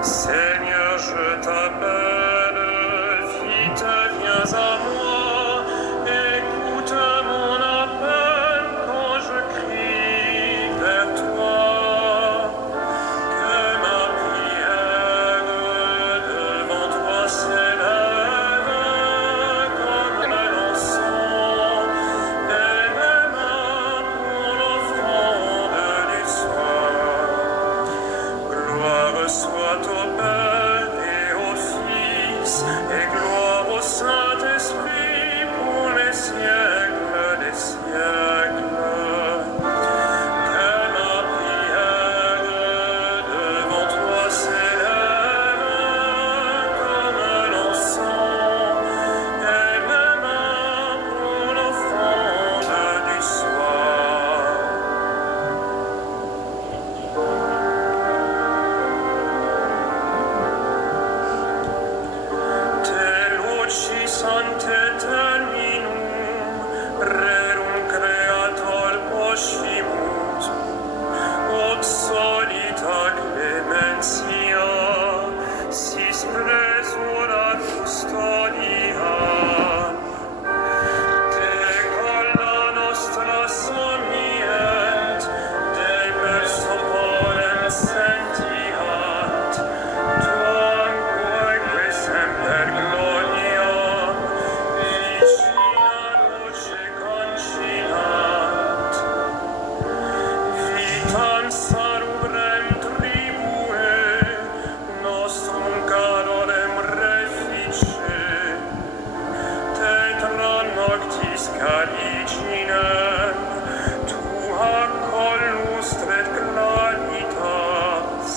Seigneur, je t'appelle, vite viens à moi, écoute mon appel quand je crie vers toi. Que ma prière devant toi s'élève comme l'encens, et mes mains pour l'offrande du soir. Gloire soit au Père et au Fils, et gloire au Saint-Esprit pour les siècles des siècles. Que ma prière devant toi s'élève comme l'encens, et mes mains pour l'offrande du soir. Te luci sante terminum, rerum creator poscimus, ut solita clementia, sis presura custodia. Te colla nostra somniet, de verso polem sentiat, tuam quaeque semper gloriam, vicina luce concinat. Vitam salubrem tribue, nostrum calorem refice, tetra noctis caliginem, tua collustre claritas.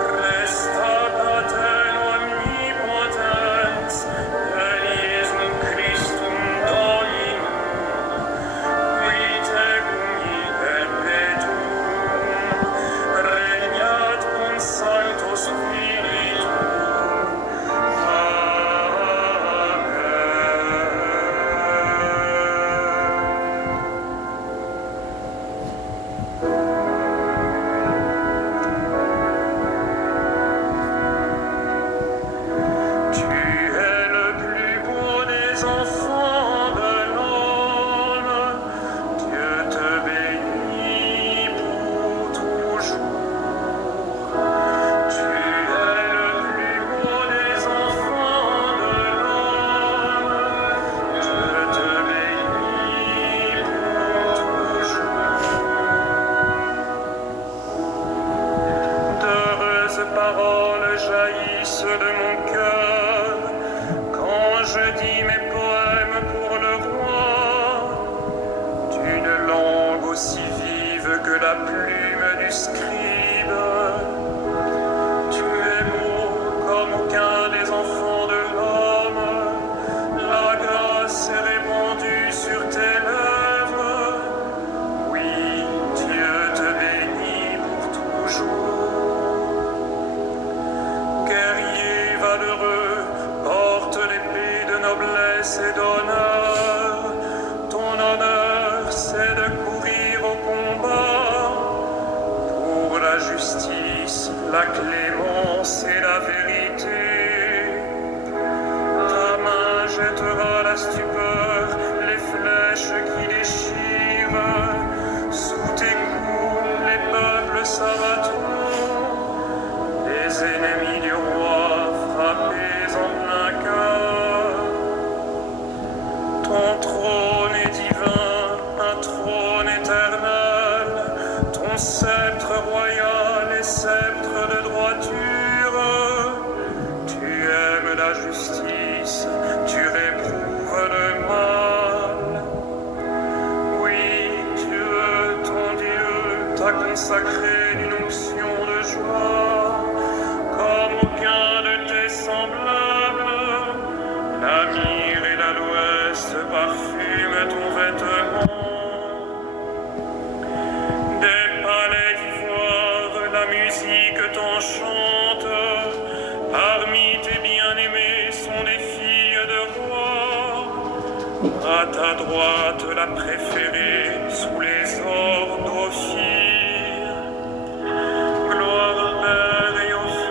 Presta pater omnipotens, per Iesum Christum Dominum, qui tecum in perpetuum, regnat cum Sancto Spiritu. Tu es le plus beau des enfants de l'homme, Dieu te bénit pour toujours. Tu es le plus beau des enfants de l'homme, Dieu te bénit pour toujours. D'heureuses paroles jaillissent de mon cœur quand je dis mes poèmes pour le roi, d'une langue aussi vive que la plume du scribe. Tu es beau comme aucun des enfants de l'homme, la grâce est répandue sur tes lèvres. Oui, Dieu te bénit pour toujours. Guerrier valeureux, porte l'épée de noblesse et d'honneur. Ton honneur, c'est de courir au combat pour la justice, la clémence et la vérité. Ta main jettera la stupeur, les flèches qui déchirent. Sous tes coups, les peuples s'abattront. Les ennemis du roi frappés en plein cœur. Ton trône est divin, un trône éternel. Ton sceptre royal est sceptre de droiture. Tu aimes la justice, tu réprouves le mal. Oui, Dieu, ton Dieu, t'a consacré d'une onction de joie, comme aucun de tes semblables. La myrrhe et l'aloès parfument ton vêtement. Des palais d'ivoire, la musique t'enchante. Parmi tes bien-aimés sont des filles de rois. À ta droite, la préférée, sous les ors d'Ophir. Gloire au Père et au Fils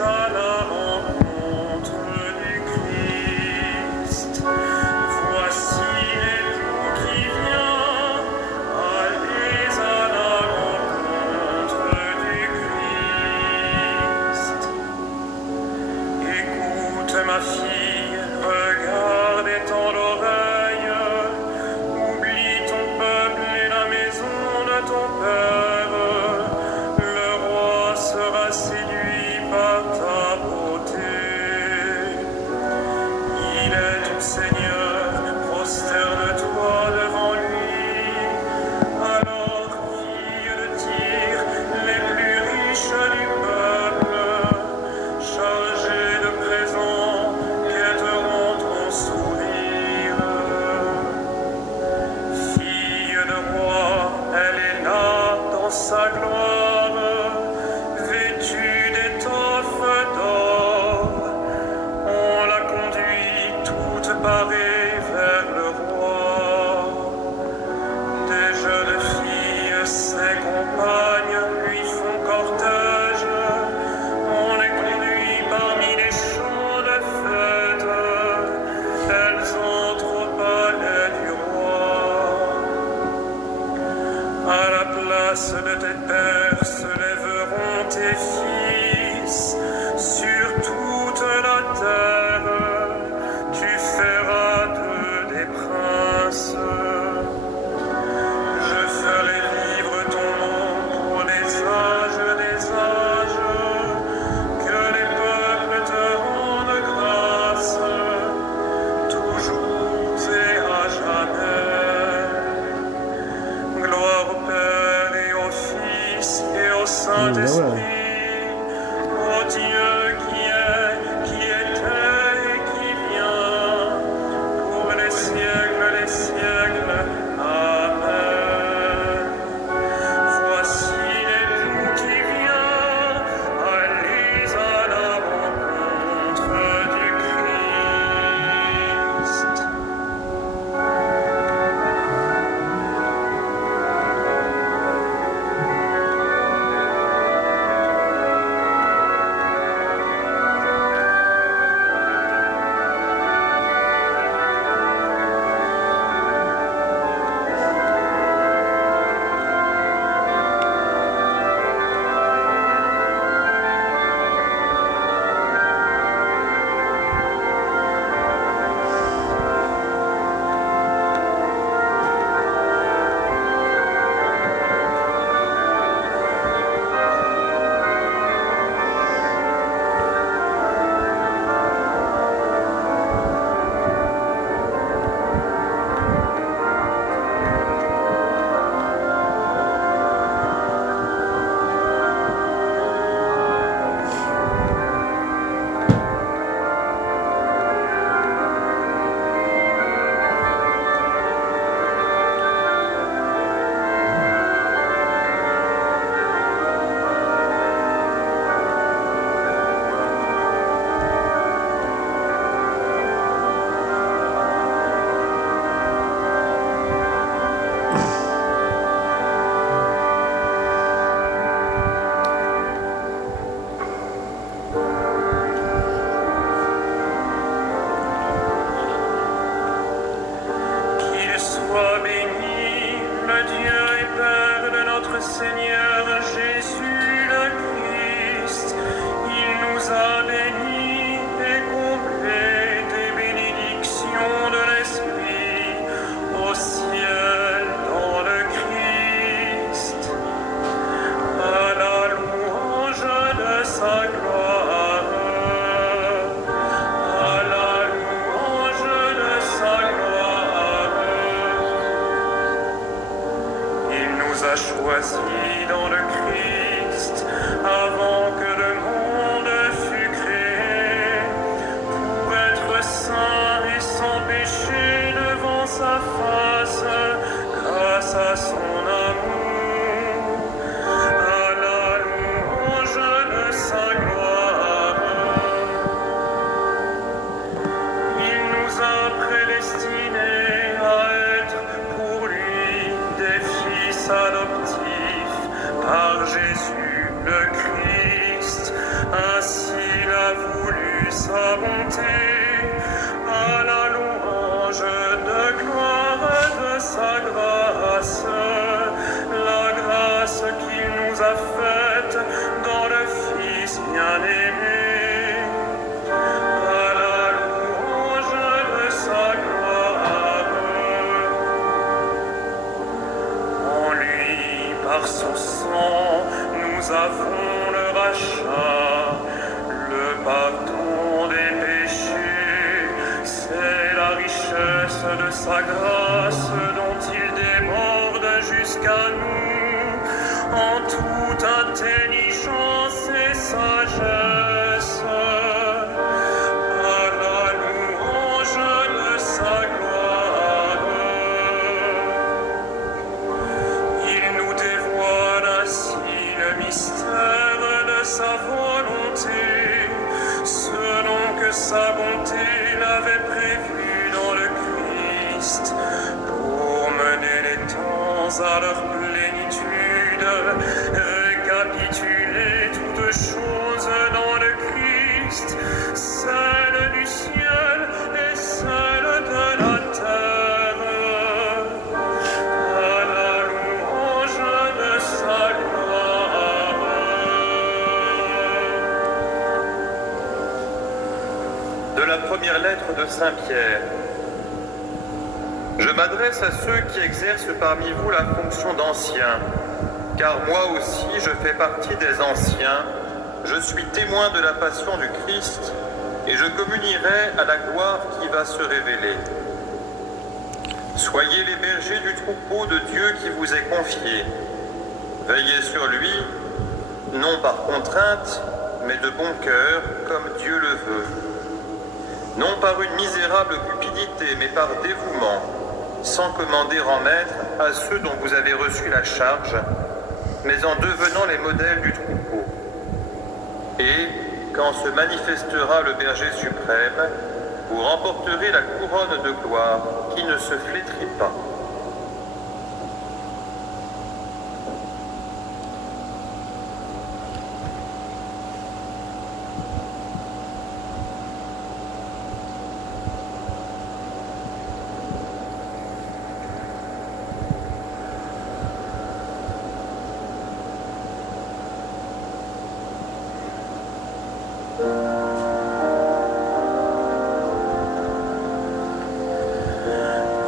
à la rencontre du Christ. Voici l'époux qui vient, allez à la rencontre du Christ. Écoute ma fille, regarde et tends l'oreille, oublie ton peuple et la maison de ton père. Le roi sera séduit par ta beauté. Il est ton Seigneur, prosterne-toi devant lui. Alors, filles de Tyr, les plus riches du peuple, chargés de présents, quêteront ton sourire. Fille de roi, elle est là dans sa gloire, vêtue d'étoffes d'or. On la conduit toute parée vers le roi. Des jeunes filles, ses compagnes, lui font cortège. On les conduit parmi les champs de fête. Elles entrent au palais du roi. À la place de tes pères se lèveront tes fils. Sur toute la terre, tu feras d'eux des princes. Je ferai vivre ton nom pour les âges des âges. Que les peuples te rendent grâce, toujours et à jamais. Gloire au Père et au Fils et au Saint-Esprit, au Dieu qui était et qui vient, pour les siècles des siècles. Amen. Voici l'époux qui vient, allez à la rencontre du Christ. Qu'il soit béni, le Dieu et Père de notre Seigneur Jésus le Christ. Il nous a bénis et comblés des bénédictions de l'Esprit au ciel dans le Christ. À la louange de sa gloire. À la louange de sa gloire. Il nous a choisis dans le Christ avant que le monde fût créé, pour être saints et sans péché devant sa face, grâce à son amour. À la louange de sa gloire. Il nous a prédestinés à être pour lui des fils adoptifs vu sa bonté, à la louange de gloire de sa grâce, la grâce qu'il nous a faite dans le Fils bien-aimé, à la louange de sa gloire. En lui, par son sang, nous avons le rachat, le pardon des péchés, c'est la richesse de sa grâce dont il déborde jusqu'à nous en toute intelligence et sagesse, à la louange de sa gloire. Il nous dévoile ainsi le mystère de sa volonté, selon que sa bonté l'avait prévu dans le Christ, pour mener les temps à leur plénitude, récapituler toutes choses dans le Christ, celle du ciel et celle de la terre, à la louange de sa gloire. De la première lettre de Saint Pierre. Je m'adresse à ceux qui exercent parmi vous la fonction d'anciens, car moi aussi je fais partie des anciens, je suis témoin de la passion du Christ, et je communierai à la gloire qui va se révéler. Soyez les bergers du troupeau de Dieu qui vous est confié. Veillez sur lui, non par contrainte, mais de bon cœur, comme Dieu le veut. Non par une misérable cupidité, mais par dévouement, sans commander en maître à ceux dont vous avez reçu la charge, mais en devenant les modèles du troupeau. Et, quand se manifestera le berger suprême, vous remporterez la couronne de gloire qui ne se flétrit pas.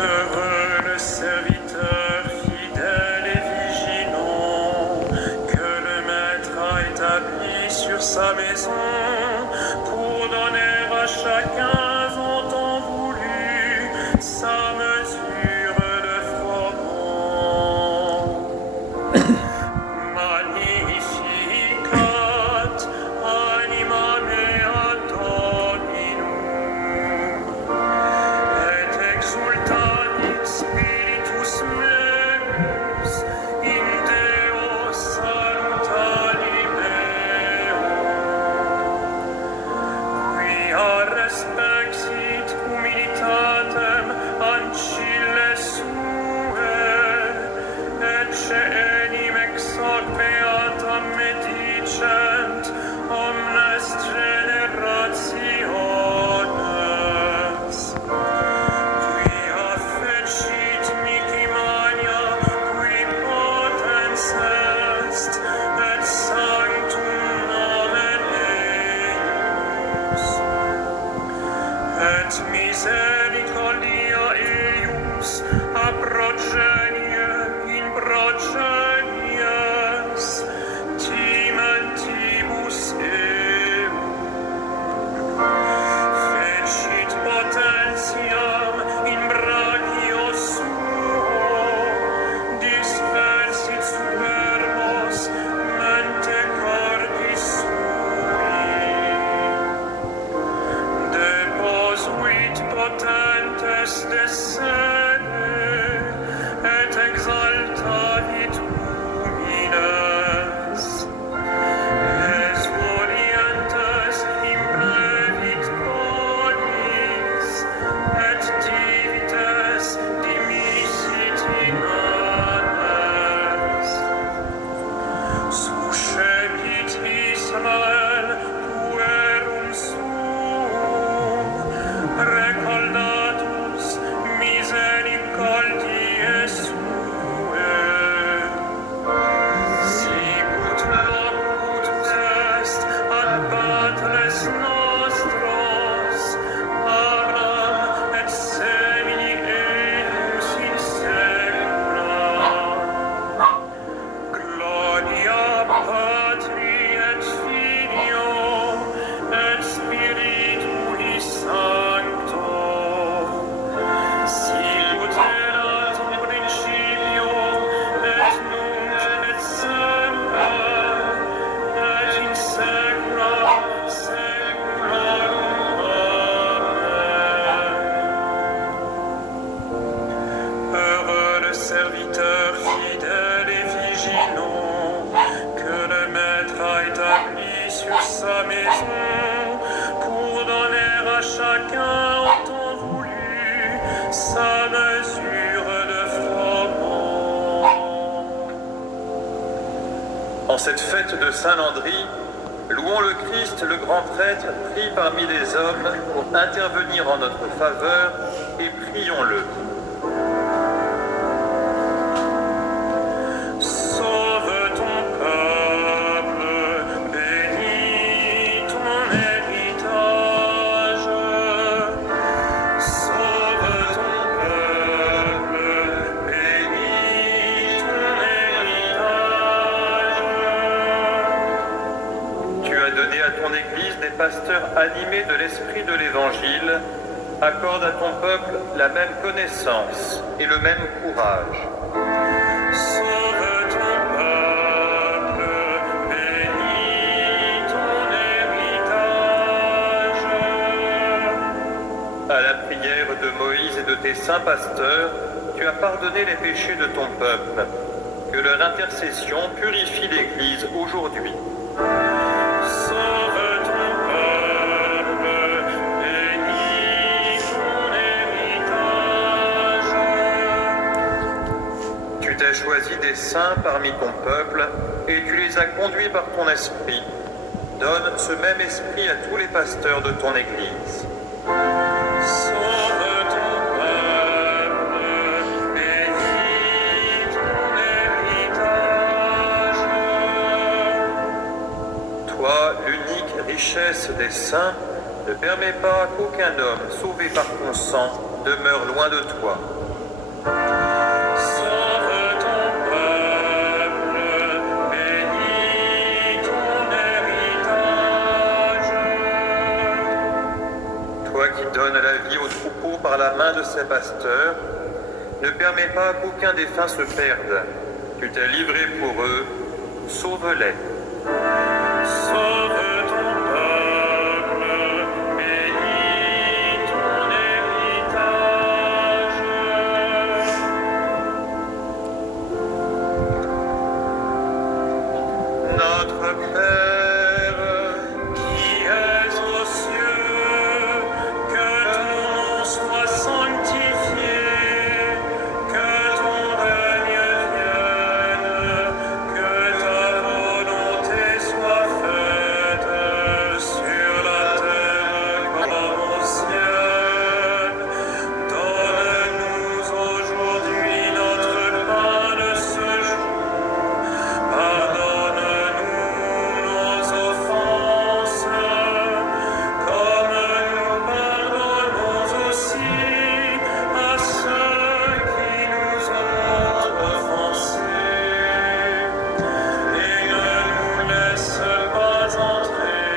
Heureux le serviteur fidèle et vigilant, que le maître a établi sur sa maison, pour donner à chacun en temps voulu sa mesure de froment. Magnificat anima mea Dominum, et exultat spiritus meus in Deo salutari meo, quia respexit humilitatem ancille sue, ecce enim ex hoc beatam medicent omnes generationes, quia fecit mihi mania qui potens est, et sanctum nomen eius, et misericordia eius a progenie in progenies timentibus eum, fecit potentiam in brachio suo, dispersit superbos mente cordis sui, deposuit potentes de sede, et exaltavit humines, es volientes implevit bonis, et divites dimisit inanes. Suscepit Israel puerum suum, chacun en temps voulu sa mesure de froment. En cette fête de Saint-Landry, louons le Christ, le grand prêtre, pris parmi les hommes pour intervenir en notre faveur et prions-le. Sauve ton peuple, bénis ton héritage. Sauve ton peuple, bénis ton héritage. Tu as donné à ton Église des pasteurs animés de l'esprit de l'Évangile. Accorde à ton peuple la même connaissance et le même courage. Sauve ton peuple, bénis ton héritage. À la prière de Moïse et de tes saints pasteurs, tu as pardonné les péchés de ton peuple. Que leur intercession purifie l'Église aujourd'hui. Sauve ton peuple, bénis ton héritage. Tu t'es choisi des saints parmi ton peuple et tu les as conduits par ton esprit. Donne ce même esprit à tous les pasteurs de ton Église. Sauve ton peuple, bénis ton héritage. Toi, l'unique richesse des saints, ne permets pas qu'aucun homme sauvé par ton sang demeure loin de toi. Sauve ton peuple, bénis ton héritage. Toi qui donnes la vie au troupeau par la main de ses pasteurs, ne permets pas qu'aucun des fins se perde. Tu t'es livré pour eux, sauve-les. Sauve ton peuple, bénis ton héritage. Notre Père, Qui es aux cieux, que ton nom soit sanctifié, que ton règne vienne, que ta volonté soit faite sur la terre comme au ciel. Donne-nous aujourd'hui notre pain de ce jour. Pardonne-nous nos offenses, comme nous pardonnons aussi à ceux qui nous ont offensés. Et ne nous laisse pas entrer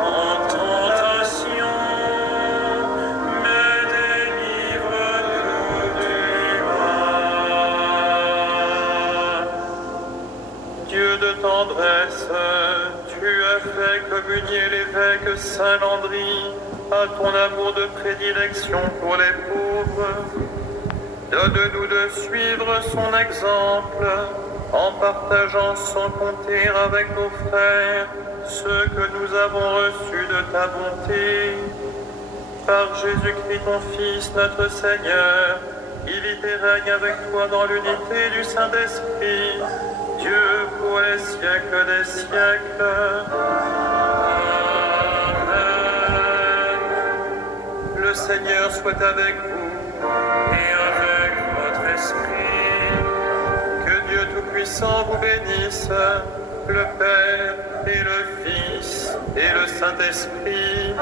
en tentation, mais délivre-nous du mal. Dieu de tendresse, tu as fait communier l'évêque Saint-Landry à ton amour de prédilection pour les pauvres. Donne-nous de suivre son exemple en partageant sans compter avec nos frères ce que nous avons reçu de ta bonté. Par Jésus-Christ ton Fils, notre Seigneur, il vit et règne avec toi dans l'unité du Saint-Esprit, Dieu pour les siècles des siècles. Amen. Le Seigneur soit avec vous. Et avec votre esprit, Que Dieu Tout-Puissant vous bénisse, le Père et le Fils et le Saint-Esprit.